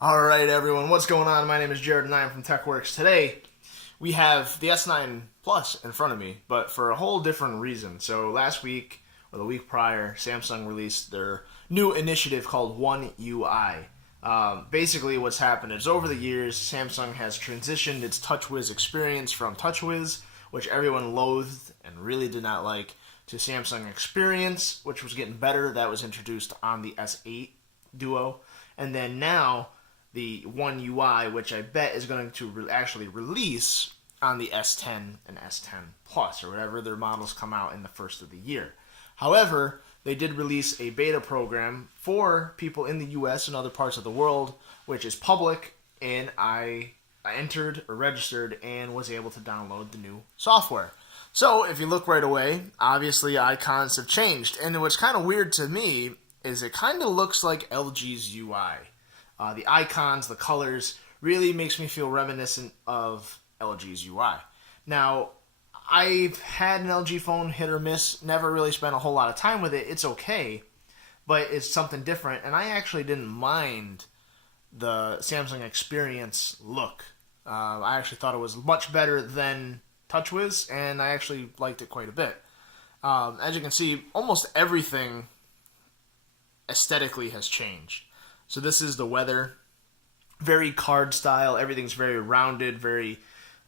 Alright everyone, what's going on? My name is Jared and I am from TechWorks. Today, we have the S9 Plus in front of me, but for a whole different reason. So last week, or the week prior, Samsung released their new initiative called One UI. Basically what's happened is over the years, Samsung has transitioned its TouchWiz experience from TouchWiz, which everyone loathed and really did not like, to Samsung Experience, which was getting better. That was introduced on the S8 Duo. And then now, the One UI, which I bet is going to actually release on the S10 and S10 Plus, or whatever their models come out in the first of the year. However, they did release a beta program for people in the US and other parts of the world, which is public, and I entered or registered and was able to download the new software. So, if you look right away, obviously icons have changed, and what's kind of weird to me is it kind of looks like LG's UI. The icons, the colors, really makes me feel reminiscent of LG's UI. Now, I've had an LG phone, hit or miss, never really spent a whole lot of time with it. It's okay, but it's something different, and I actually didn't mind the Samsung Experience look. I actually thought it was much better than TouchWiz, and I actually liked it quite a bit. As you can see, almost everything aesthetically has changed. So this is the weather, very card style. Everything's very rounded, very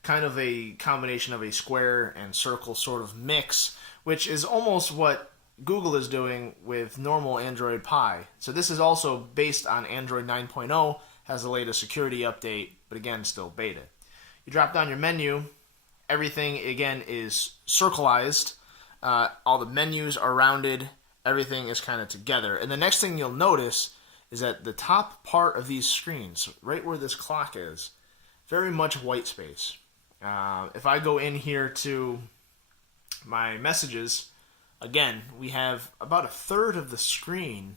kind of a combination of a square and circle sort of mix, which is almost what Google is doing with normal Android Pie. So this is also based on Android 9.0, has the latest security update, but again, still beta. You drop down your menu, everything again is circleized. All the menus are rounded, everything is kind of together. And the next thing you'll notice is that the top part of these screens, right where this clock is, very much white space. If I go in here to my messages, again, we have about a third of the screen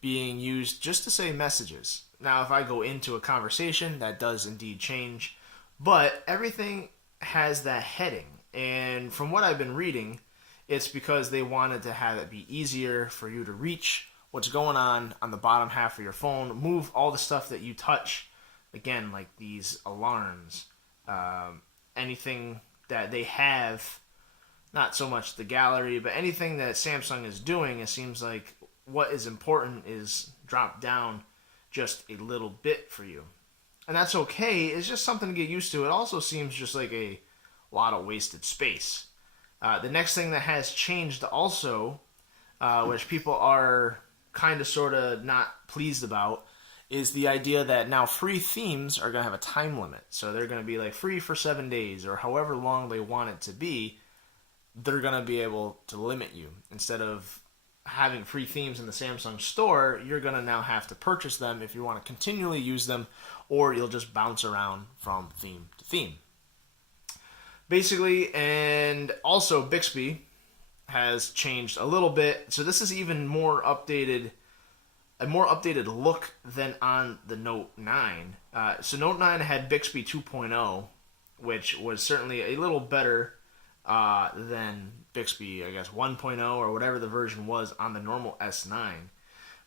being used just to say messages. Now, if I go into a conversation, that does indeed change, but everything has that heading. And from what I've been reading, it's because they wanted to have it be easier for you to reach what's going on the bottom half of your phone, move all the stuff that you touch, again, like these alarms, anything that they have, not so much the gallery, but anything that Samsung is doing, it seems like what is important is dropped down just a little bit for you. And that's okay, it's just something to get used to. It also seems just like a lot of wasted space. The next thing that has changed also, which people are kind of sort of not pleased about, is the idea that now free themes are going to have a time limit. So they're going to be like free for 7 days or however long they want it to be. They're going to be able to limit you. Instead of having free themes in the Samsung store, you're going to now have to purchase them if you want to continually use them, or you'll just bounce around from theme to theme. Basically, and also Bixby has changed a little bit. So this is even more updated, a more updated look than on the Note 9. So Note 9 had Bixby 2.0, which was certainly a little better than Bixby, I guess, 1.0 or whatever the version was on the normal S9.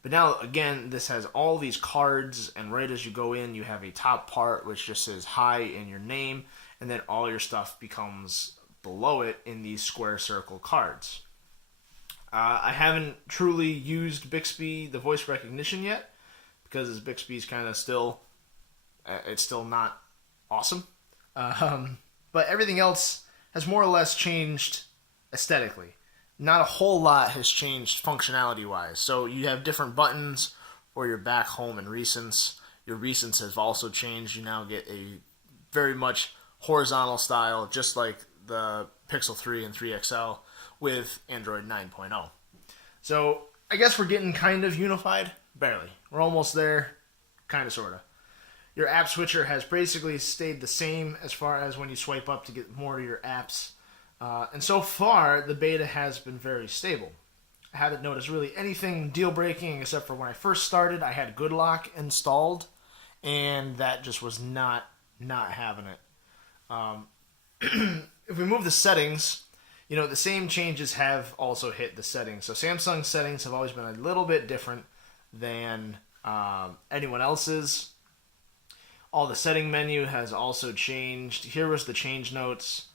But now, again, this has all these cards, and right as you go in, you have a top part which just says hi in your name, and then all your stuff becomes below it in these square circle cards. I haven't truly used Bixby, the voice recognition yet, because Bixby's kind of still, it's still not awesome. But everything else has more or less changed aesthetically. Not a whole lot has changed functionality-wise. So you have different buttons for your back, home, and recents. Your recents have also changed. You now get a very much horizontal style, just like the Pixel 3 and 3 XL with Android 9.0. So I guess we're getting kind of unified. Barely. We're almost there. Kind of, sort of. Your app switcher has basically stayed the same as far as when you swipe up to get more of your apps. And so far, the beta has been very stable. I haven't noticed really anything deal-breaking except for when I first started, I had Good Lock installed, and that just was not having it. If we move the settings, the same changes have also hit the settings. So Samsung settings have always been a little bit different than anyone else's. All the setting menu has also changed. Here was the change notes.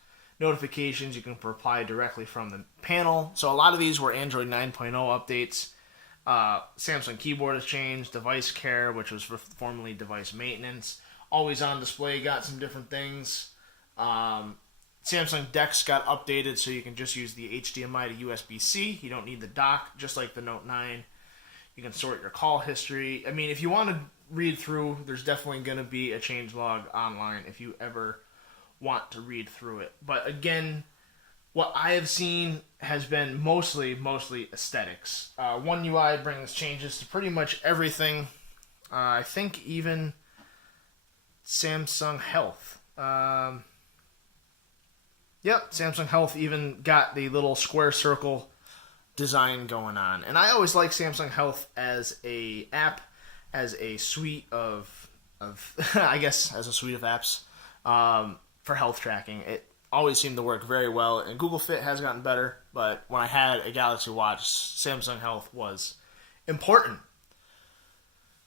Notifications, you can reply directly from the panel. So a lot of these were Android 9.0 updates. Samsung keyboard has changed. Device care, which was formerly device maintenance. Always on display got some different things. Samsung DeX got updated so you can just use the HDMI to USB-C. You don't need the dock, just like the Note 9. You can sort your call history. I mean, if you want to read through, there's definitely going to be a changelog online if you ever want to read through it. But again, what I have seen has been mostly aesthetics. One UI brings changes to pretty much everything. I think even Samsung Health. Samsung Health even got the little square circle design going on. And I always like Samsung Health as a app, as a suite of I guess as a suite of apps for health tracking. It always seemed to work very well, and Google Fit has gotten better, but when I had a Galaxy Watch, Samsung Health was important.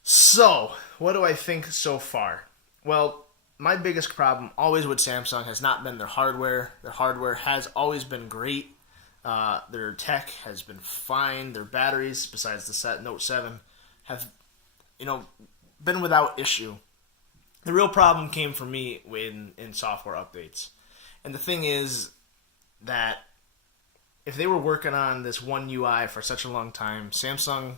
So, what do I think so far? Well, my biggest problem always with Samsung has not been their hardware. Their hardware has always been great. Their tech has been fine. Their batteries, besides the Note 7, have been without issue. The real problem came for me in software updates. And the thing is that if they were working on this one UI for such a long time, Samsung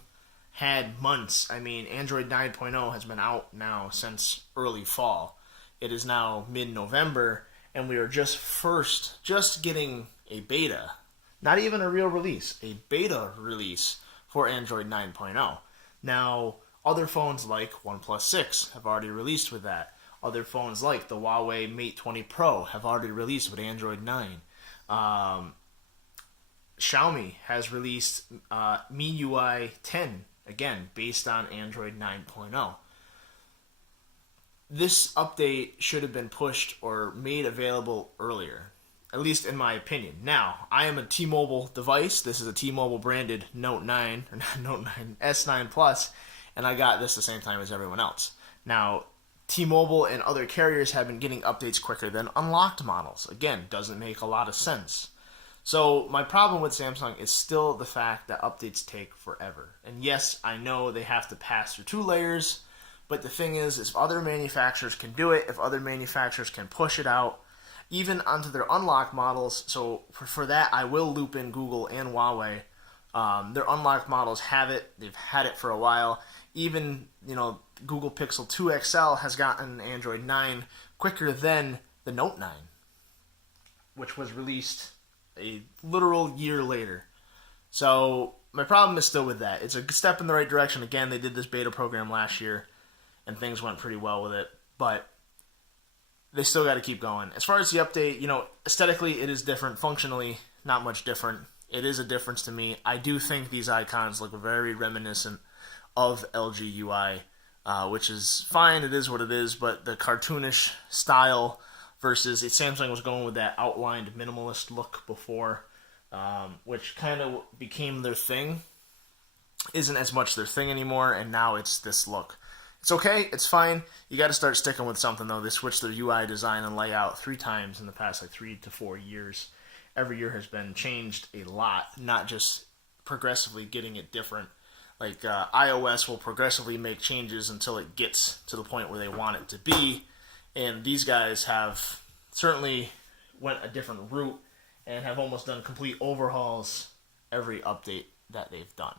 had months. I mean, Android 9.0 has been out now since early fall. It is now mid-November, and we are just getting a beta. Not even a real release, a beta release for Android 9.0. Now, other phones like OnePlus 6 have already released with that. Other phones like the Huawei Mate 20 Pro have already released with Android 9. Xiaomi has released MIUI 10, again, based on Android 9.0. This update should have been pushed or made available earlier, at least in my opinion. Now, I am a T-Mobile device. This is a T-Mobile branded Note 9, or not Note 9, S9 Plus, and I got this the same time as everyone else. Now, T-Mobile and other carriers have been getting updates quicker than unlocked models. Again, doesn't make a lot of sense. So my problem with Samsung is still the fact that updates take forever. And yes, I know they have to pass through 2 layers, but the thing is, if other manufacturers can do it, if other manufacturers can push it out, even onto their unlocked models, so for that I will loop in Google and Huawei. Their unlocked models have it. They've had it for a while. Even, Google Pixel 2 XL has gotten Android 9 quicker than the Note 9, which was released a literal year later. So my problem is still with that. It's a step in the right direction. Again, they did this beta program last year, and things went pretty well with it. But they still got to keep going. As far as the update, aesthetically it is different. Functionally, not much different. It is a difference to me. I do think these icons look very reminiscent of LG UI, which is fine. It is what it is. But the cartoonish style versus Samsung was going with that outlined minimalist look before, which kind of became their thing, isn't as much their thing anymore, and now it's this look. It's okay, it's fine. You got to start sticking with something, though. They switched their UI design and layout 3 times in the past 3 to 4 years. Every year has been changed a lot, not just progressively getting it different. Like iOS will progressively make changes until it gets to the point where they want it to be, and these guys have certainly went a different route and have almost done complete overhauls every update that they've done.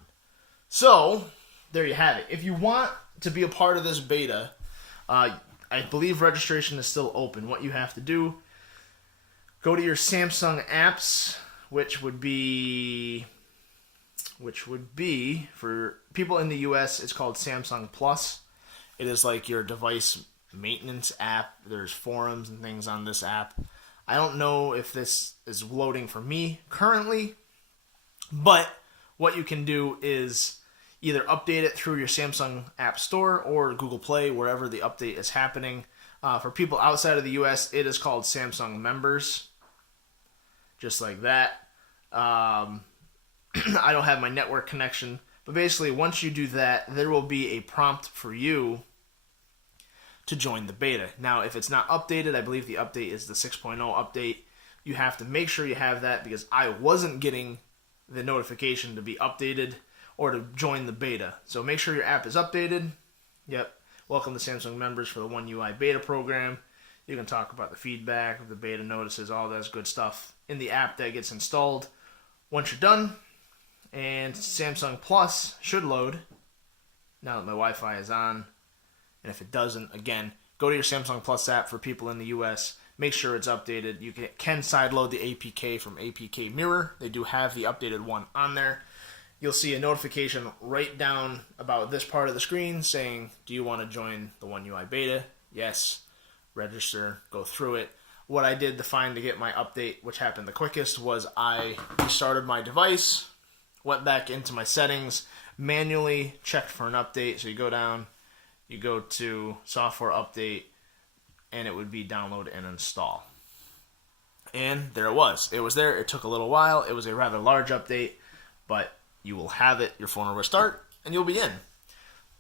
So, there you have it. If you want to be a part of this beta, I believe registration is still open. What you have to do, go to your Samsung apps, which would be for people in the US, it's called Samsung Plus. It is like your device maintenance app. There's forums and things on this app. I don't know if this is loading for me currently, but what you can do is either update it through your Samsung App Store or Google Play, wherever the update is happening. For people outside of the US, it is called Samsung Members. Just like that. I don't have my network connection, but basically once you do that, there will be a prompt for you to join the beta. Now, if it's not updated, I believe the update is the 6.0 update. You have to make sure you have that because I wasn't getting the notification to be updated or to join the beta. So make sure your app is updated. Yep. Welcome to Samsung members for the One UI beta program. You can talk about the feedback, the beta notices, all that good stuff in the app that gets installed once you're done. And Samsung Plus should load now that my Wi-Fi is on. And if it doesn't, again, go to your Samsung Plus app for people in the US. Make sure it's updated. You can sideload the APK from APK Mirror. They do have the updated one on there. You'll see a notification right down about this part of the screen saying, do you want to join the One UI beta? Yes. Register. Go through it. What I did to get my update, which happened the quickest, was I restarted my device, went back into my settings, manually checked for an update. So you go down, you go to software update, and it would be download and install. And there it was. It was there. It took a little while. It was a rather large update, but you will have it. Your phone will restart, and you'll be in.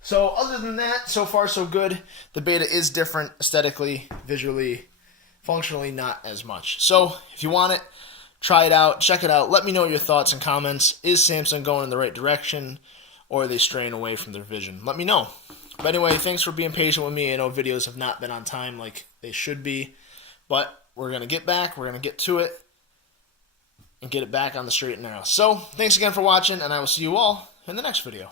So other than that, so far so good. The beta is different aesthetically, visually, functionally not as much. So if you want it, try it out, check it out. Let me know your thoughts and comments. Is Samsung going in the right direction, or are they straying away from their vision? Let me know. But anyway, thanks for being patient with me. I know videos have not been on time like they should be, but we're going to get back. We're going to get to it and get it back on the straight and narrow. So thanks again for watching, and I will see you all in the next video.